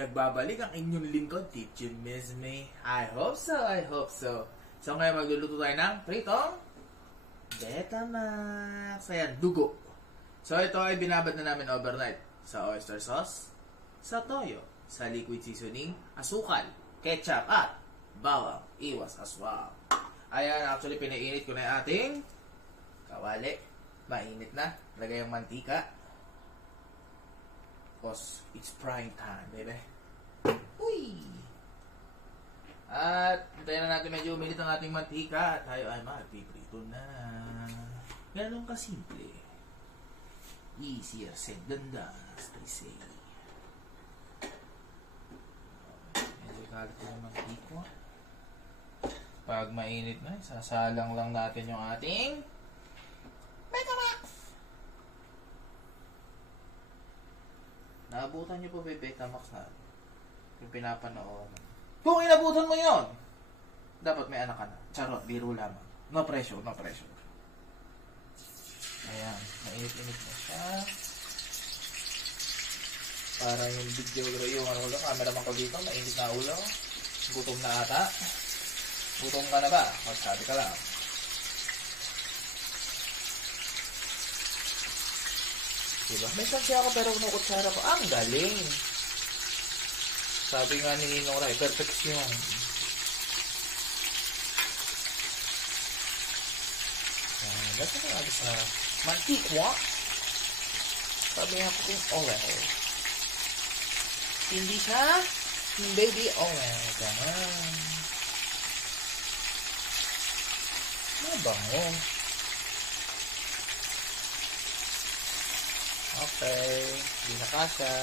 nagbabalik ang inyong lingkod, Did you miss me? I hope so, I hope so. So ngayon magluluto tayo ng pritong Betamax. Ayan, dugo. So ito ay binabad na namin overnight sa oyster sauce, sa toyo, sa liquid seasoning, asukal, ketchup, at bawang iwas aswang. Ayan, actually pinainit ko na yung ating kawali. Mainit na. Lagay yung mantika. Because it's prime time, baby. Uy! At hintayin na natin medyo umilit ang ating mantika at tayo ay magpiprito na. Ganun kasimple. Easier said than done, as they say. Medyo kalit na yung mantika. Pag mainit na, sasalang lang natin yung ating Betamax. Naabutan niyo po ba yung Betamax na yung pinapanood? Kung inabutan mo yon, dapat may anak ka na. Charot, biro lamang. No pressure, no pressure. Ayan, mainit-init na siya. Para yung video yung ano lang, camera man ko dito, mainit na ulo. Gutom na ata. Gutom ka na ba? Magsabi ka lang. Diba? May sansi ako pero kung kutsara ko, ang galing. Sabi nga ni Ninong Rai, perfection. Lasa na natin sa mantikwa. Sabi nga ko kung oil. Hindi siya baby oil. Ganun. Mabango. Okay, hindi na kasha.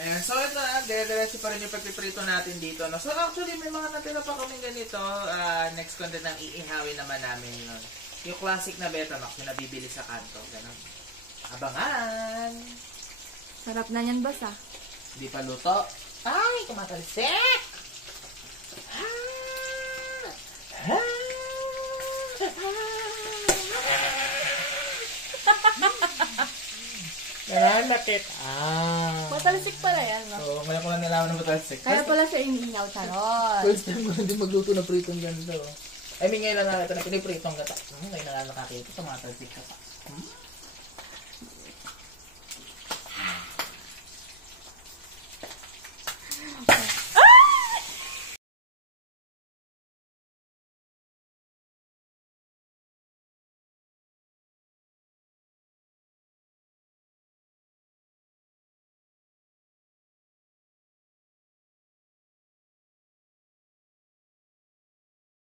Ayan, so ito na, dire-diretso pa rin yung pagpiprito natin dito. No? So actually, may mga natira pa kaming ganito. Next content ang iihawin naman namin yun. Yung classic na Betamax, yung nabibili sa kanto. Ganun. Abangan! Sarap na yan, boss, ah. Hindi pa luto. Ay, kumatalsik! Nananakit. Matalsik pala yan, no? So, ngayon ko lang nalaman ng matalsik. Kaya pala siya iniingaw, charot. First time ko hindi magluto ng pritong ganito. I mean, ngayon lang nakita na pinipritong gata. Ngayon lang nakakita sa matalsik ka pa.